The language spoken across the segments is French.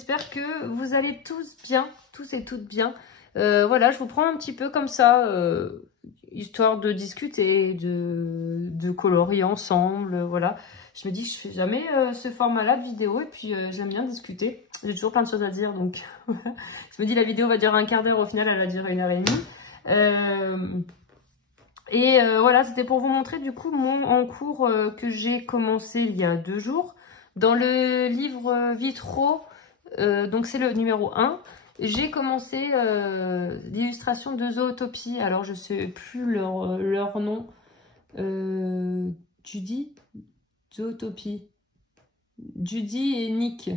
j'espère que vous allez tous bien, tous et toutes bien. Voilà, je vous prends un petit peu comme ça, histoire de discuter, de colorier ensemble, voilà. Je me dis que je fais jamais ce format-là de vidéo et puis j'aime bien discuter. J'ai toujours plein de choses à dire, donc je me dis la vidéo va durer un quart d'heure, au final elle a duré 1h30. Voilà, c'était pour vous montrer du coup mon en cours que j'ai commencé il y a 2 jours. Dans le livre Vitraux, donc c'est le numéro 1, j'ai commencé l'illustration de Zootopie. Alors je sais plus leur nom. Judy, Zootopie. Judy et Nick.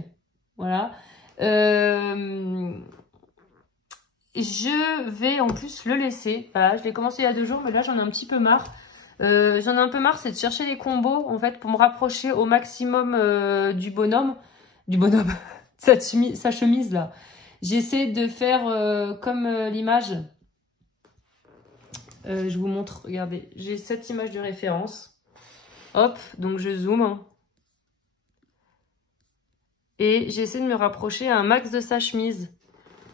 Voilà. Je vais en plus le laisser. Voilà, je l'ai commencé il y a 2 jours, mais là j'en ai un petit peu marre. J'en ai un peu marre, c'est de chercher les combos en fait pour me rapprocher au maximum du bonhomme. sa chemise là. J'essaie de faire comme l'image. Je vous montre, regardez, j'ai cette image de référence. Hop, donc je zoome. Et j'essaie de me rapprocher à un max de sa chemise.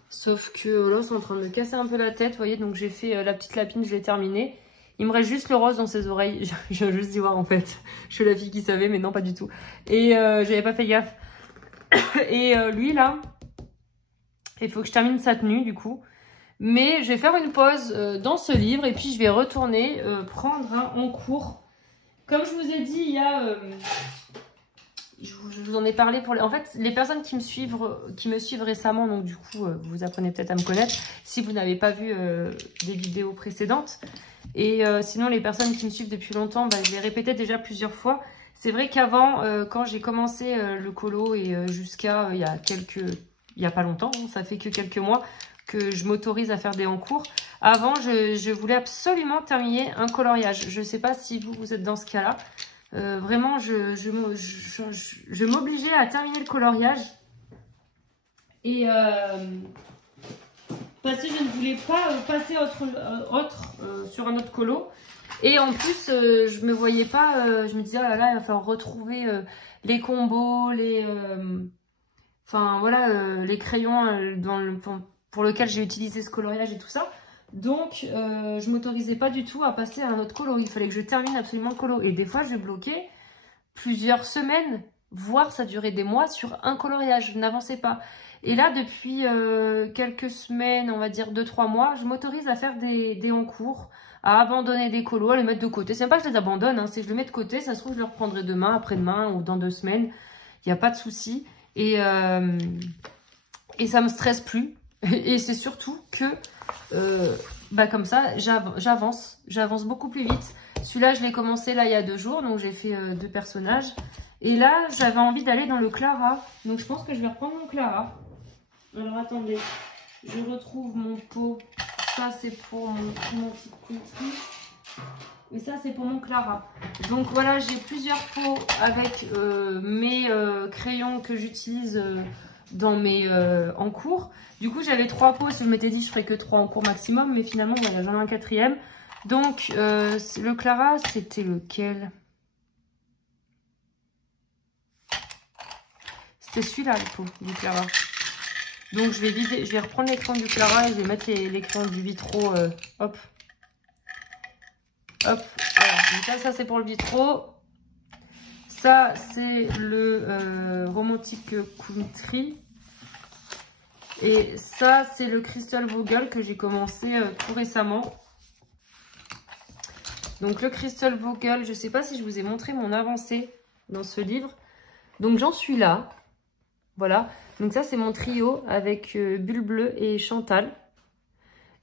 Sauf que là, c'est en train de me casser un peu la tête, vous voyez. Donc j'ai fait la petite lapine, je l'ai terminée. Il me reste juste le rose dans ses oreilles. Je viens juste d'y voir en fait. Je suis la fille qui savait, mais non, pas du tout. Et j'avais pas fait gaffe. Et lui là, il faut que je termine sa tenue du coup. Mais je vais faire une pause dans ce livre et puis je vais retourner prendre un en cours. Comme je vous ai dit, il y a... je vous en ai parlé pour les... En fait, les personnes qui me suivent récemment, donc du coup, vous apprenez peut-être à me connaître si vous n'avez pas vu des vidéos précédentes. Et sinon, les personnes qui me suivent depuis longtemps, bah, je l'ai répété déjà plusieurs fois. C'est vrai qu'avant, quand j'ai commencé le colo et jusqu'à il y a pas longtemps, hein, ça fait que quelques mois que je m'autorise à faire des encours. Avant, je voulais absolument terminer un coloriage. Je ne sais pas si vous êtes dans ce cas-là. Vraiment, je m'obligeais à terminer le coloriage. Et parce que je ne voulais pas passer sur un autre colo. Et en plus, je me voyais pas, je me disais, oh là là, il va falloir retrouver les combos, enfin voilà, les crayons pour lesquels j'ai utilisé ce coloriage et tout ça. Donc, je m'autorisais pas du tout à passer à un autre colo. Il fallait que je termine absolument le colo. Et des fois, je bloquais plusieurs semaines, voire ça durait des mois sur un coloriage. Je n'avançais pas. Et là, depuis quelques semaines, on va dire 2-3 mois, je m'autorise à faire des encours, à abandonner des colos, à les mettre de côté. C'est même pas que je les abandonne, hein, c'est que je les mets de côté. Ça se trouve, je les reprendrai demain, après-demain ou dans 2 semaines. Il n'y a pas de souci. Et ça me stresse plus. Et c'est surtout que, comme ça, j'avance beaucoup plus vite. Celui-là, je l'ai commencé là il y a 2 jours, donc j'ai fait 2 personnages. Et là, j'avais envie d'aller dans le Clara, donc je pense que je vais reprendre mon Clara. Alors attendez, je retrouve mon pot. Ça, c'est pour mon petit country. Et ça, c'est pour mon Clara. Donc voilà, j'ai plusieurs pots avec mes crayons que j'utilise dans mes en cours. Du coup, j'avais 3 pots. Si je m'étais dit, je ferais que 3 en cours maximum. Mais finalement, voilà, j'en ai un 4e. Donc, le Clara, c'était lequel? C'était celui-là, le pot du Clara. Donc, je vais reprendre les crayons du Clara et je vais mettre les crayons du Vitraux. Hop. Hop. Voilà. Donc ça c'est pour le Vitraux. Ça, c'est le Romantic Country. Et ça, c'est le Crystal Vogel que j'ai commencé tout récemment. Donc, le Crystal Vogel, je ne sais pas si je vous ai montré mon avancée dans ce livre. Donc, j'en suis là. Voilà. Donc, ça, c'est mon trio avec Bulle Bleue et Chantal.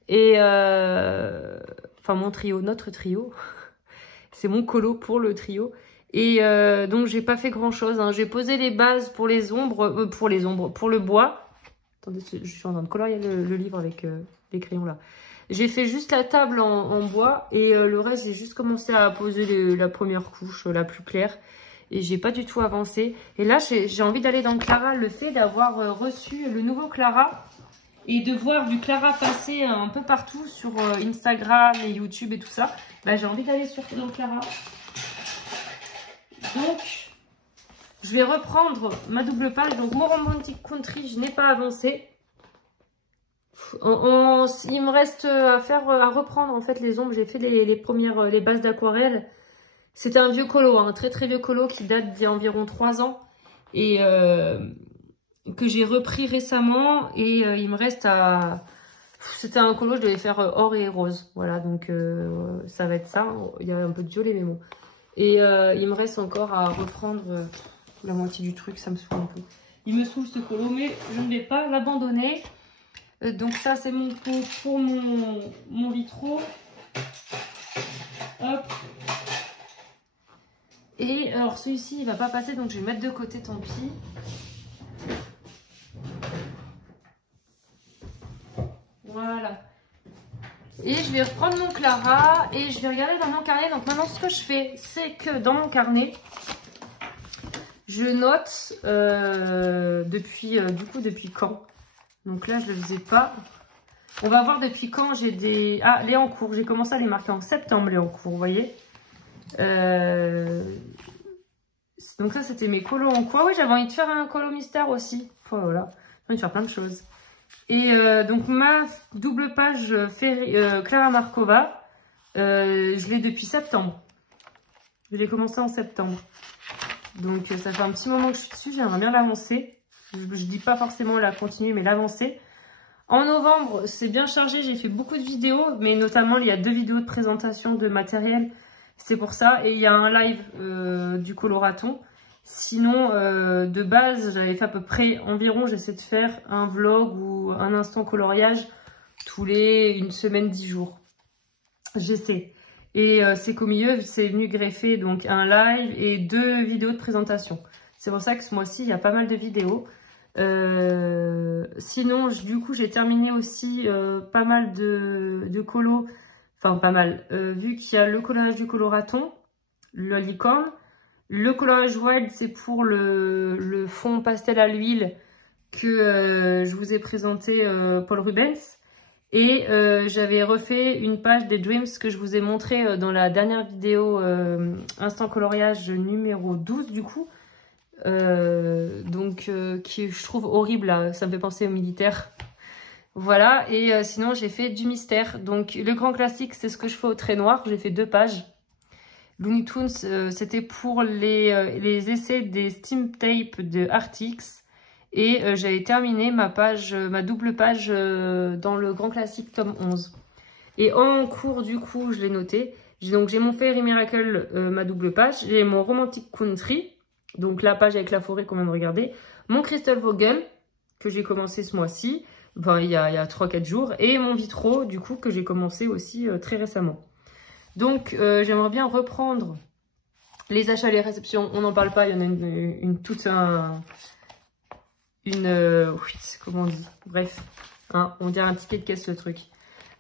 Et, enfin, mon trio, notre trio. C'est mon colo pour le trio. Et donc, j'ai pas fait grand-chose. Hein. J'ai posé les bases pour les ombres, pour le bois. Attendez, je suis en train de colorier le livre avec les crayons là. J'ai fait juste la table en bois et le reste, j'ai juste commencé à poser la première couche, la plus claire. Et j'ai pas du tout avancé. Et là, j'ai envie d'aller dans le Clara. Le fait d'avoir reçu le nouveau Clara et de voir du Clara passer un peu partout sur Instagram et YouTube et tout ça, bah, j'ai envie d'aller dans le Clara. Donc, Je vais reprendre ma double page. Donc, mon Romantic Country, je n'ai pas avancé. Il me reste à reprendre en fait les ombres. J'ai fait les bases d'aquarelle. C'était un vieux colo, un très très vieux colo qui date d'il y a environ 3 ans. Et que j'ai repris récemment. Et il me reste à... C'était un colo, je devais faire or et rose. Voilà, donc ça va être ça. Il y a un peu de violet, mais bon. Et il me reste encore à reprendre la moitié du truc, ça me saoule un peu. Il me saoule ce colo, mais je ne vais pas l'abandonner. Donc ça, c'est mon pot pour mon vitraux. Hop. Et alors celui-ci, il va pas passer, donc je vais mettre de côté, tant pis. Voilà. Et je vais reprendre mon Clara et je vais regarder dans mon carnet. Donc maintenant, ce que je fais, c'est que dans mon carnet, je note depuis quand. Donc là, je ne le faisais pas. On va voir depuis quand j'ai des... Ah, les en cours. J'ai commencé à les marquer en septembre, les en cours, vous voyez. Donc ça, c'était mes colos en cours. Ah oui, j'avais envie de faire un colo mystère aussi. Enfin, voilà, j'ai envie de faire plein de choses. Et donc ma double page Clara Markova, je l'ai depuis septembre. Je l'ai commencé en septembre. Donc ça fait un petit moment que je suis dessus, j'aimerais bien l'avancer. Je dis pas forcément la continuer, mais l'avancer. En novembre, c'est bien chargé, j'ai fait beaucoup de vidéos, mais notamment il y a 2 vidéos de présentation de matériel. C'est pour ça. Et il y a un live du coloraton. Sinon, de base, j'avais fait à peu près environ, j'essaie de faire un vlog ou un instant coloriage tous les 1 semaine, 10 jours. J'essaie. Et c'est qu'au milieu, c'est venu greffer donc un live et 2 vidéos de présentation. C'est pour ça que ce mois-ci, il y a pas mal de vidéos. Sinon, du coup, j'ai terminé aussi pas mal de colos. Enfin, pas mal. Vu qu'il y a le coloriage du coloraton, le licorne. Le coloriage wild, c'est pour le fond pastel à l'huile que je vous ai présenté Paul Rubens. Et j'avais refait une page des Dreams que je vous ai montré dans la dernière vidéo Instant Coloriage numéro 12 du coup. Qui je trouve horrible là, ça me fait penser aux militaires. Voilà, et sinon j'ai fait du mystère. Donc le grand classique, c'est ce que je fais au trait noir, j'ai fait 2 pages. Looney Tunes, c'était pour les essais des Steam Tape de Artix. Et j'avais terminé ma double page dans le grand classique tome 11. Et en cours, du coup, je l'ai noté. Donc j'ai mon Fairy Miracle, ma double page. J'ai mon Romantic Country, donc la page avec la forêt qu'on vient de regarder. Mon Crystal Vogel, que j'ai commencé ce mois-ci, enfin il y a 3-4 jours. Et mon Vitraux, du coup, que j'ai commencé aussi très récemment. Donc, j'aimerais bien reprendre les achats, les réceptions. On n'en parle pas, il y en a oui, comment on dit? Bref, hein, on dirait un ticket de caisse, le truc.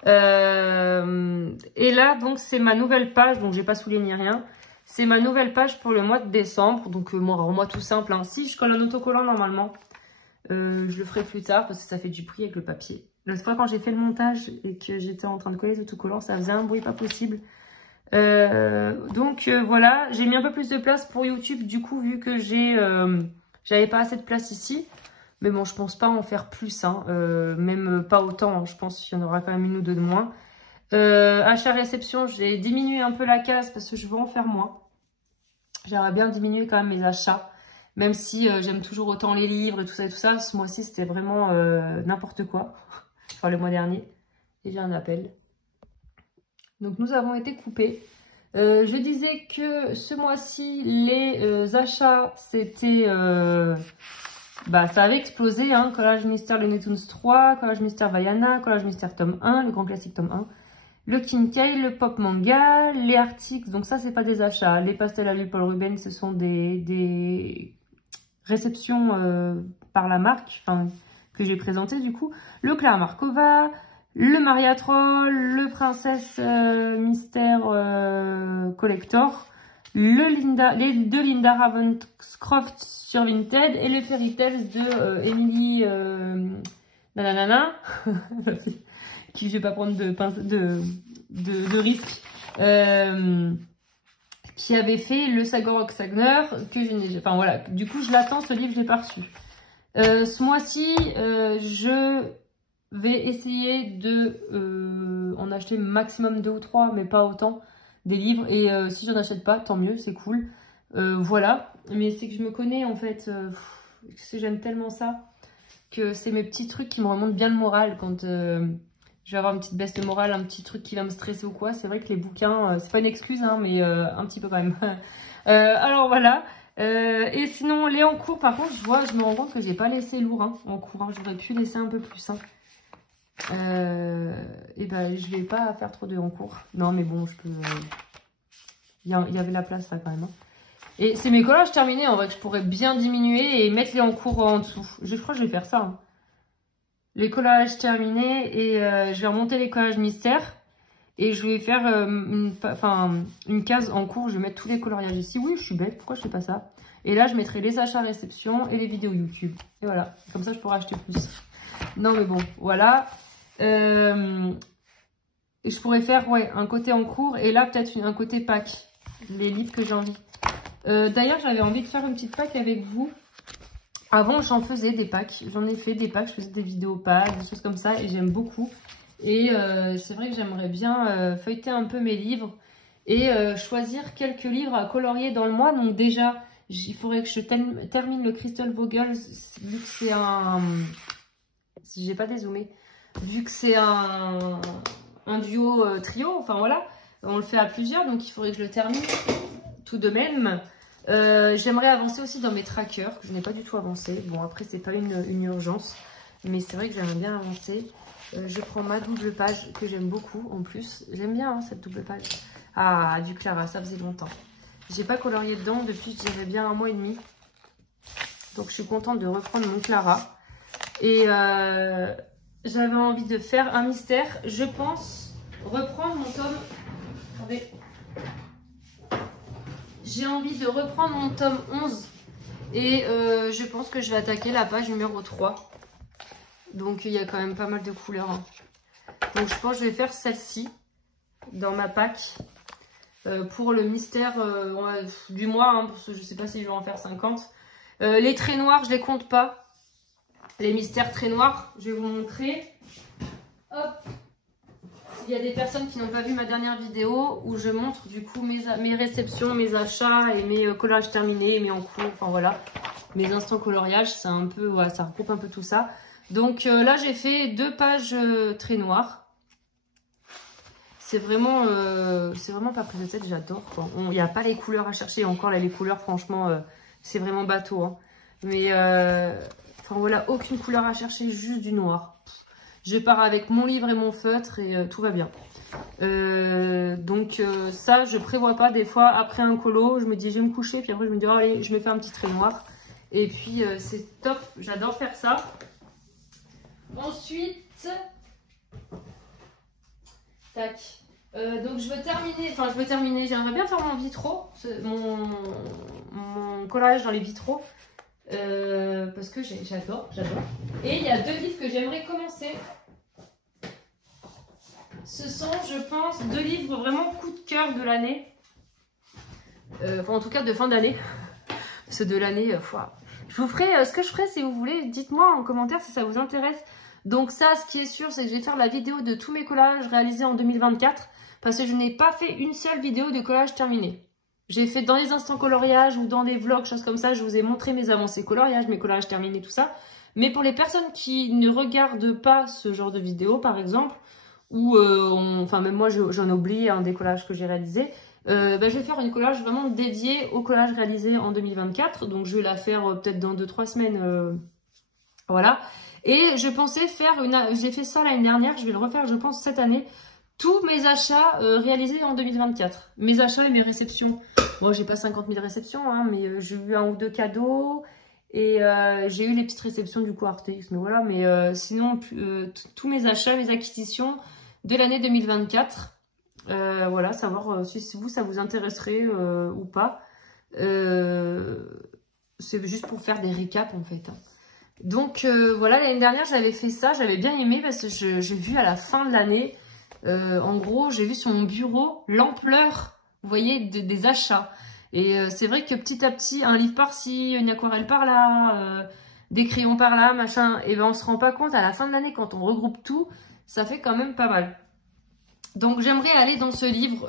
Et là, donc, c'est ma nouvelle page. Donc, j'ai pas souligné rien. C'est ma nouvelle page pour le mois de décembre. Donc, moi, tout simple. Hein. Si je colle un autocollant, normalement, je le ferai plus tard parce que ça fait du bruit avec le papier. L'autre fois, quand j'ai fait le montage et que j'étais en train de coller les autocollants, ça faisait un bruit pas possible. Voilà, j'ai mis un peu plus de place pour YouTube du coup vu que j'avais pas assez de place ici, mais bon je pense pas en faire plus hein. Même pas autant hein. Je pense qu'il y en aura quand même 1 ou 2 de moins. Achat réception, j'ai diminué un peu la case parce que je veux en faire moins. J'aimerais bien diminuer quand même mes achats, même si j'aime toujours autant les livres et tout ça. Ce mois-ci c'était vraiment n'importe quoi, enfin le mois dernier. Et j'ai un appel. Donc nous avons été coupés. Je disais que ce mois-ci, les achats, c'était... ça avait explosé. Hein. Collage Mystère Looney Tunes 3, Collage Mystère Vaiana, Collage Mystère tome 1, le grand classique tome 1. Le Kinkai, le Pop Manga, les Artix, donc ça c'est pas des achats. Les pastels à l'huile Paul Rubens, ce sont des réceptions par la marque, enfin que j'ai présenté du coup. Le Clara Markova, le Maria Troll, le Princesse Mystère Collector, les 2 Linda Ravenscroft sur Vinted et les Fairy Tales de Emily nanana qui je vais pas prendre de risque, qui avait fait Le Sagor Sagner, que je n'ai... Enfin voilà, du coup je l'attends, ce livre je l'ai pas reçu. Ce mois-ci, je vais essayer de en acheter maximum 2 ou 3, mais pas autant, des livres. Et si j'en achète pas, tant mieux, c'est cool. Voilà, mais c'est que je me connais en fait, j'aime tellement ça, que c'est mes petits trucs qui me remontent bien le moral quand... je vais avoir une petite baisse de morale, un petit truc qui va me stresser ou quoi. C'est vrai que les bouquins, c'est pas une excuse, hein, mais un petit peu quand même. Alors voilà. Et sinon, les en cours, par contre, je me rends compte que j'ai pas laissé lourd hein, en cours. Hein. J'aurais pu laisser un peu plus. Hein. Et ben, je vais pas faire trop de en cours. Non, mais bon, je peux... Il y avait la place là quand même. Hein. Et c'est mes collages terminés, en vrai, que je pourrais bien diminuer et mettre les en cours en dessous. Je crois que je vais faire ça. Hein. Les collages terminés et je vais remonter les collages mystères et je vais faire une case en cours, je vais mettre tous les coloriages ici. Oui, je suis bête, pourquoi je fais pas ça? Et là, je mettrai les achats réception et les vidéos YouTube. Et voilà, comme ça, je pourrai acheter plus. Non, mais bon, voilà. Je pourrais faire ouais, un côté en cours et là, peut-être un côté pack. Les livres que j'ai envie. D'ailleurs, j'avais envie de faire une petite pack avec vous. Avant, j'en faisais des packs. J'en ai fait des packs. Je faisais des vidéos packs, des choses comme ça. Et j'aime beaucoup. Et c'est vrai que j'aimerais bien feuilleter un peu mes livres. Et choisir quelques livres à colorier dans le mois. Donc déjà, il faudrait que je termine le Crystal Vogel. Vu que c'est un... Si j'ai pas dézoomé. Vu que c'est un duo trio. Enfin voilà. On le fait à plusieurs. Donc il faudrait que je le termine tout de même. J'aimerais avancer aussi dans mes trackers, que je n'ai pas du tout avancé. Bon, après, c'est pas une urgence, mais c'est vrai que j'aimerais bien avancer. Je prends ma double page, que j'aime beaucoup en plus. J'aime bien hein, cette double page. Ah, du Clara, ça faisait longtemps. J'ai pas colorié dedans depuis, je dirais bien 1 mois et demi. Donc, je suis contente de reprendre mon Clara. Et j'avais envie de faire un mystère. Je pense reprendre mon tome... Attendez... J'ai envie de reprendre mon tome 11 et je pense que je vais attaquer la page numéro 3. Donc il y a quand même pas mal de couleurs. Hein. Donc je pense que je vais faire celle-ci dans ma pack pour le mystère du mois. Hein, parce que je ne sais pas si je vais en faire 50. Les traits noirs, je ne les compte pas. Les mystères traits noirs, je vais vous montrer. Hop. Il y a des personnes qui n'ont pas vu ma dernière vidéo où je montre du coup mes réceptions, mes achats et mes collages terminés, mes en cours, enfin voilà, mes instants coloriage, c'est un peu, ouais, ça regroupe un peu tout ça. Donc là j'ai fait 2 pages très noires. C'est vraiment pas pris de tête, j'adore. Il n'y a pas les couleurs à chercher, encore là les couleurs franchement c'est vraiment bateau. Hein. Mais enfin voilà, aucune couleur à chercher, juste du noir. Je pars avec mon livre et mon feutre et tout va bien. Donc ça, je prévois pas. Des fois, après un colo, je me dis je vais me coucher. Puis après, je me dis oh, allez, je me fais un petit trait noir. Et puis, c'est top. J'adore faire ça. Ensuite, tac. Donc je veux terminer. J'aimerais bien faire mon vitraux. Mon collage dans les vitraux. Parce que j'adore. Et il y a 2 livres que j'aimerais commencer. Ce sont, je pense, 2 livres vraiment coup de cœur de l'année. Enfin, en tout cas, de fin d'année. Ceux de l'année, je vous ferai ce que je ferai si vous voulez. Dites-moi en commentaire si ça vous intéresse. Donc ça, ce qui est sûr, c'est que je vais faire la vidéo de tous mes collages réalisés en 2024. Parce que je n'ai pas fait une seule vidéo de collage terminé. J'ai fait dans les instants coloriage ou dans des vlogs, choses comme ça. Je vous ai montré mes avancées coloriage, mes collages terminés, tout ça. Mais pour les personnes qui ne regardent pas ce genre de vidéo, par exemple, ou enfin même moi j'en oublie un des collages que j'ai réalisé, je vais faire une collage vraiment dédiée au collage réalisé en 2024. Donc je vais la faire peut-être dans 2-3 semaines. Voilà. Et je pensais faire j'ai fait ça l'année dernière, je vais le refaire je pense cette année. Tous mes achats réalisés en 2024. Mes achats et mes réceptions. Bon, j'ai pas 50 000 réceptions, hein, mais j'ai eu 1 ou 2 cadeaux. Et j'ai eu les petites réceptions du coup Artix. Mais voilà, mais sinon, tous mes achats, mes acquisitions de l'année 2024. Voilà, savoir si vous, ça vous intéresserait ou pas. C'est juste pour faire des récaps en fait. Hein. Donc voilà, l'année dernière, j'avais fait ça. J'avais bien aimé parce que j'ai vu à la fin de l'année... en gros, j'ai vu sur mon bureau l'ampleur vous voyez, des achats. Et c'est vrai que petit à petit, un livre par-ci, une aquarelle par-là, des crayons par-là, machin, et ben on se rend pas compte à la fin de l'année, quand on regroupe tout, ça fait quand même pas mal. Donc j'aimerais aller dans ce livre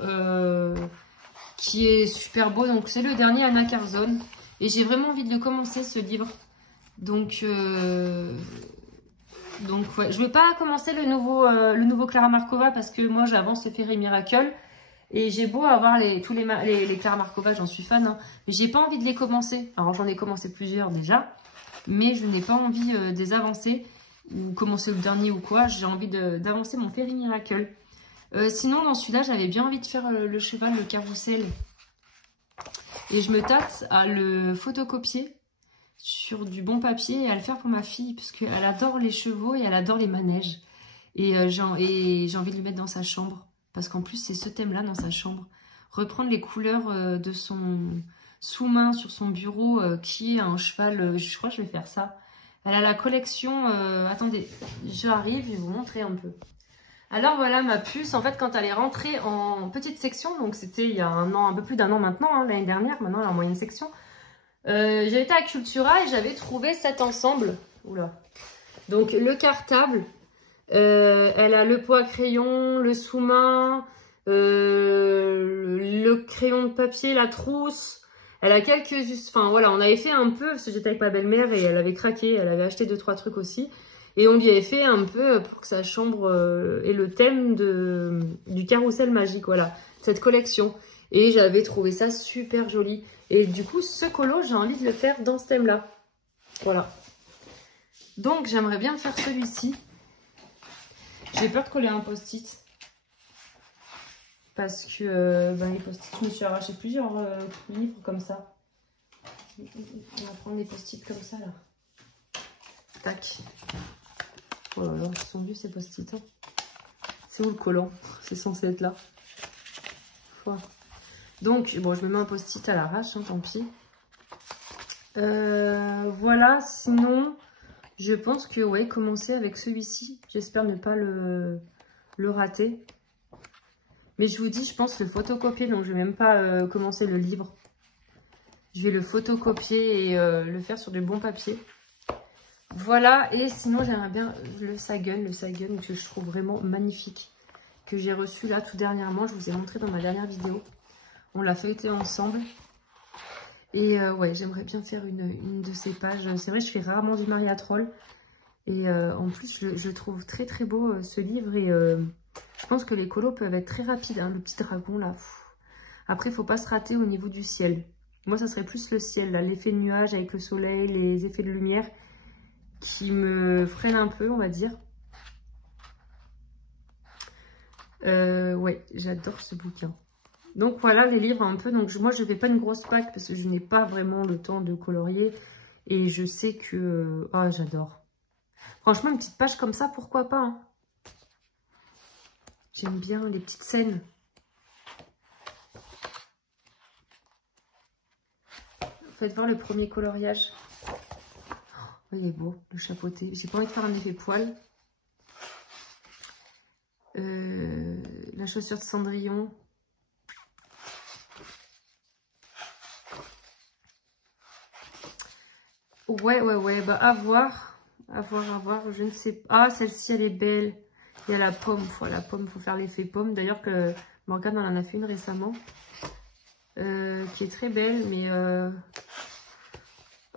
qui est super beau. Donc c'est le dernier Anna Carzone. Et j'ai vraiment envie de le commencer, ce livre. Donc ouais, je veux pas commencer le nouveau Clara Markova parce que moi j'avance le Fairy Miracle. Et j'ai beau avoir tous les Clara Markova, j'en suis fan, hein, mais j'ai pas envie de les commencer. Alors j'en ai commencé plusieurs déjà, mais je n'ai pas envie de les avancer ou commencer le dernier ou quoi. J'ai envie d'avancer mon Fairy Miracle. Sinon dans celui-là, j'avais bien envie de faire le cheval, le carrousel. Et je me tâte à le photocopier sur du bon papier et à le faire pour ma fille, parce qu'elle adore les chevaux et elle adore les manèges. Et j'ai envie de lui mettre dans sa chambre. Parce qu'en plus, c'est ce thème-là dans sa chambre. Reprendre les couleurs de son sous-main sur son bureau, qui est un cheval. Je crois que je vais faire ça. Elle a la collection... attendez, j'arrive, je vais vous montrer un peu. Alors voilà, ma puce, en fait, quand elle est rentrée en petite section, donc c'était il y a un an, un peu plus d'un an maintenant, hein, l'année dernière, maintenant elle est en moyenne section. J'avais été à Cultura et j'avais trouvé cet ensemble. Oula. Donc le cartable. Elle a le pot à crayon, le sous-main, le crayon de papier, la trousse. Elle a quelques... Enfin voilà, on avait fait un peu, parce que j'étais avec ma belle-mère et elle avait craqué, elle avait acheté 2-3 trucs aussi. Et on lui avait fait un peu pour que sa chambre ait le thème du carrousel magique, voilà, cette collection. Et j'avais trouvé ça super joli. Et du coup, ce colo, j'ai envie de le faire dans ce thème-là. Voilà. Donc, j'aimerais bien faire celui-ci. J'ai peur de coller un post-it. Parce que les post-it, je me suis arraché plusieurs livres comme ça. On va prendre des post-it comme ça, là. Tac. Oh là là, ils sont vieux ces post-it. Hein. C'est où le collant? C'est censé être là. Voilà. Donc, bon, je me mets un post-it à l'arrache, hein, tant pis. Voilà, sinon... Je pense que, ouais, commencer avec celui-ci. J'espère ne pas le rater. Mais je vous dis, je pense le photocopier. Donc, je ne vais même pas commencer le livre. Je vais le photocopier et le faire sur du bon papier. Voilà. Et sinon, j'aimerais bien le Sagan que je trouve vraiment magnifique. Que j'ai reçu là tout dernièrement. Je vous ai montré dans ma dernière vidéo. On l'a feuilleté ensemble. Et ouais, j'aimerais bien faire une de ces pages. C'est vrai, je fais rarement du Maria Troll. Et en plus, je trouve très très beau ce livre. Et je pense que les colos peuvent être très rapides. Hein, le petit dragon là. Après, il ne faut pas se rater au niveau du ciel. Moi, ça serait plus le ciel, là, l'effet de nuage avec le soleil, les effets de lumière qui me freinent un peu, on va dire. Ouais, j'adore ce bouquin. Donc voilà les livres un peu. Donc moi je ne fais pas une grosse plaque parce que je n'ai pas vraiment le temps de colorier. Et je sais que... Ah, j'adore. Franchement, une petite page comme ça, pourquoi pas, hein. J'aime bien les petites scènes. Faites voir le premier coloriage. Oh, il est beau, le chapeauté. J'ai pas envie de faire un effet poil. La chaussure de Cendrillon. Ouais, bah à voir, je ne sais pas. Ah, celle-ci, elle est belle. Il y a la pomme, faut faire l'effet pomme. D'ailleurs, que Morgane en a fait une récemment, qui est très belle, mais...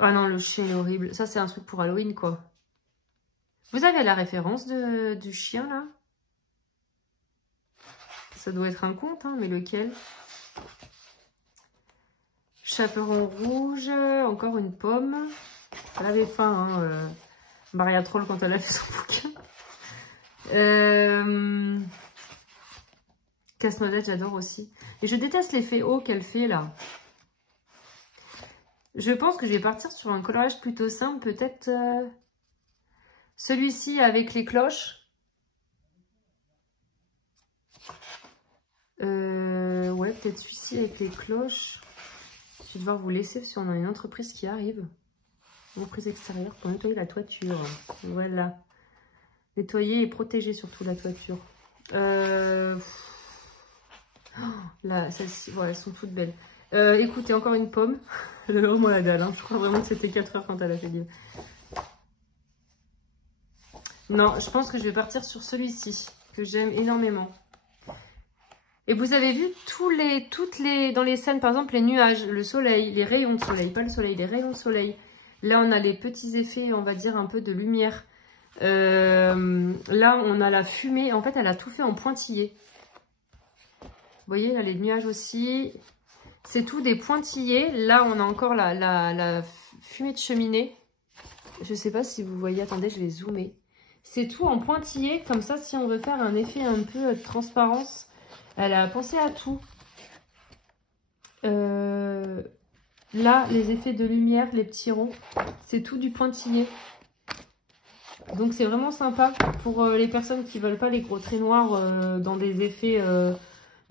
Ah non, le chien est horrible. Ça, c'est un truc pour Halloween, quoi. Vous avez la référence du chien, là? Ça doit être un conte, hein, mais lequel? Chaperon rouge, encore une pomme. Elle avait faim, hein, Maria Troll, quand elle a fait son bouquin. Casse-noisette, j'adore aussi. Et je déteste l'effet haut qu'elle fait, là. Je pense que je vais partir sur un coloriage plutôt simple. Peut-être celui-ci avec les cloches. Ouais, peut-être celui-ci avec les cloches. Je vais devoir vous laisser parce qu'on a une entreprise qui arrive. Une entreprise extérieure pour nettoyer la toiture. Voilà. Nettoyer et protéger surtout la toiture. Là, voilà, elles sont toutes belles. Écoutez, encore une pomme. Elle a vraiment la dalle. Hein. Je crois vraiment que c'était 4 heures quand elle a fait live. Non, je pense que je vais partir sur celui-ci, que j'aime énormément. Et vous avez vu dans les scènes, par exemple, les nuages, le soleil, les rayons de soleil, pas le soleil, les rayons de soleil. Là, on a les petits effets, on va dire, un peu de lumière. Là, on a la fumée. En fait, elle a tout fait en pointillé. Vous voyez, là, les nuages aussi. C'est tout des pointillés. Là, on a encore la fumée de cheminée. Je ne sais pas si vous voyez. Attendez, je vais zoomer. C'est tout en pointillé. Comme ça, si on veut faire un effet un peu de transparence, elle a pensé à tout. Là, les effets de lumière, les petits ronds, c'est tout du pointillé. Donc, c'est vraiment sympa pour les personnes qui ne veulent pas les gros traits noirs dans des effets...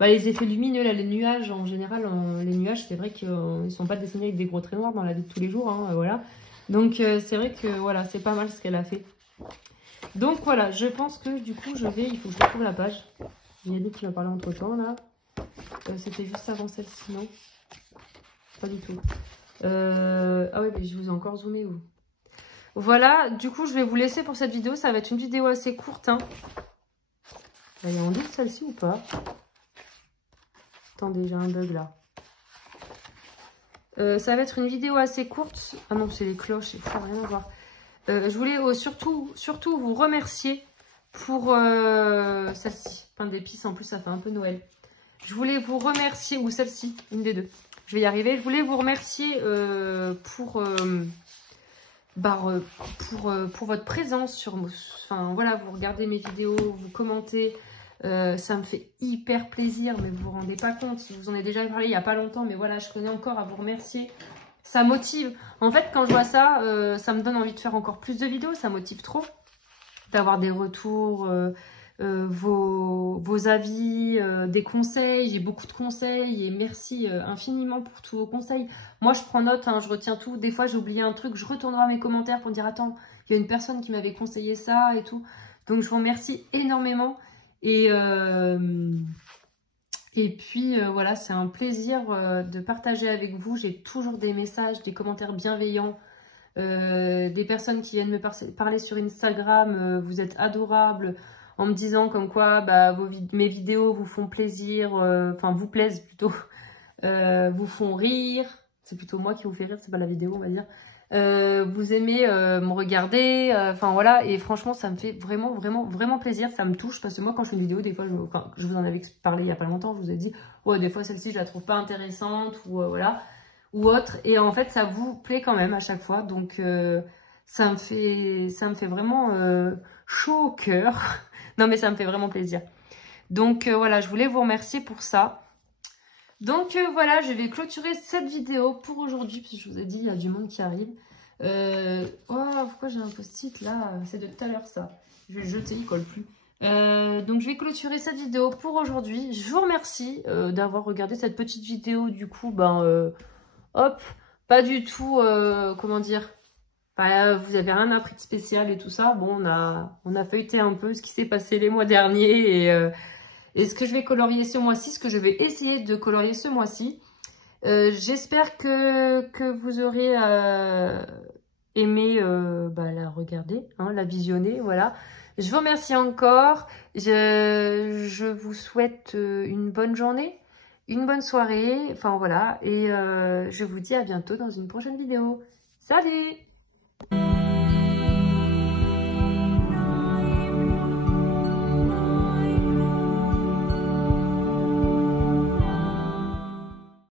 les effets lumineux, là, les nuages, en général, les nuages, c'est vrai qu'ils ne sont pas dessinés avec des gros traits noirs dans la vie de tous les jours, hein, voilà. Donc, c'est vrai que, voilà, c'est pas mal ce qu'elle a fait. Donc, voilà, je pense que, du coup, il faut que je retrouve la page. Il y a des qui m'a parlé entre-temps, là. C'était juste avant celle-ci, non? Pas du tout. Ah ouais, mais je vous ai encore zoomé, vous. Voilà, du coup, je vais vous laisser pour cette vidéo. Ça va être une vidéo assez courte, hein. Elle est en doute, celle-ci, ou pas? Attendez, j'ai un bug là. Ça va être une vidéo assez courte. Ah non, c'est les cloches, il faut rien voir. Je voulais surtout vous remercier pour celle-ci. Pain d'épices, en plus ça fait un peu Noël. Je voulais vous remercier, ou celle-ci, une des deux. Je vais y arriver. Je voulais vous remercier pour votre présence sur... Enfin, voilà, vous regardez mes vidéos, vous commentez... ça me fait hyper plaisir, mais vous vous rendez pas compte. Je vous en ai déjà parlé il y a pas longtemps, mais voilà, je tenais encore à vous remercier. Ça motive. En fait, quand je vois ça, ça me donne envie de faire encore plus de vidéos. Ça motive trop d'avoir des retours, vos avis, des conseils. J'ai beaucoup de conseils et merci infiniment pour tous vos conseils. Moi, je prends note, hein, je retiens tout. Des fois, j'ai oublié un truc, je retourne voir mes commentaires pour dire « Attends, il y a une personne qui m'avait conseillé ça et tout. » Donc, je vous remercie énormément. Et puis, voilà, c'est un plaisir de partager avec vous. J'ai toujours des messages, des commentaires bienveillants, des personnes qui viennent me parler sur Instagram. Vous êtes adorables, en me disant comme quoi mes vidéos vous font plaisir, enfin vous plaisent plutôt, vous font rire. C'est plutôt moi qui vous fais rire, c'est pas la vidéo, on va dire. Vous aimez me regarder, enfin voilà, et franchement ça me fait vraiment plaisir, ça me touche, parce que moi quand je fais une vidéo, des fois, je vous en avais parlé il y a pas longtemps, je vous ai dit, ouais des fois celle-ci je la trouve pas intéressante, ou voilà, ou autre, et en fait ça vous plaît quand même à chaque fois, donc ça me fait vraiment chaud au cœur, non mais ça me fait vraiment plaisir. Donc voilà, je voulais vous remercier pour ça. Donc voilà, je vais clôturer cette vidéo pour aujourd'hui, parce que je vous ai dit, il y a du monde qui arrive. Oh, pourquoi j'ai un post-it là? C'est de tout à l'heure ça. Je vais le jeter, il colle plus. Donc je vais clôturer cette vidéo pour aujourd'hui. Je vous remercie d'avoir regardé cette petite vidéo. Du coup, hop, pas du tout, comment dire, vous avez rien appris de spécial et tout ça. Bon, on a feuilleté un peu ce qui s'est passé les mois derniers et ce que je vais colorier ce mois-ci, ce que je vais essayer de colorier ce mois-ci. J'espère que vous aurez aimé la regarder, hein, la visionner, voilà. Je vous remercie encore. Je vous souhaite une bonne journée, une bonne soirée, enfin voilà. Et je vous dis à bientôt dans une prochaine vidéo. Salut!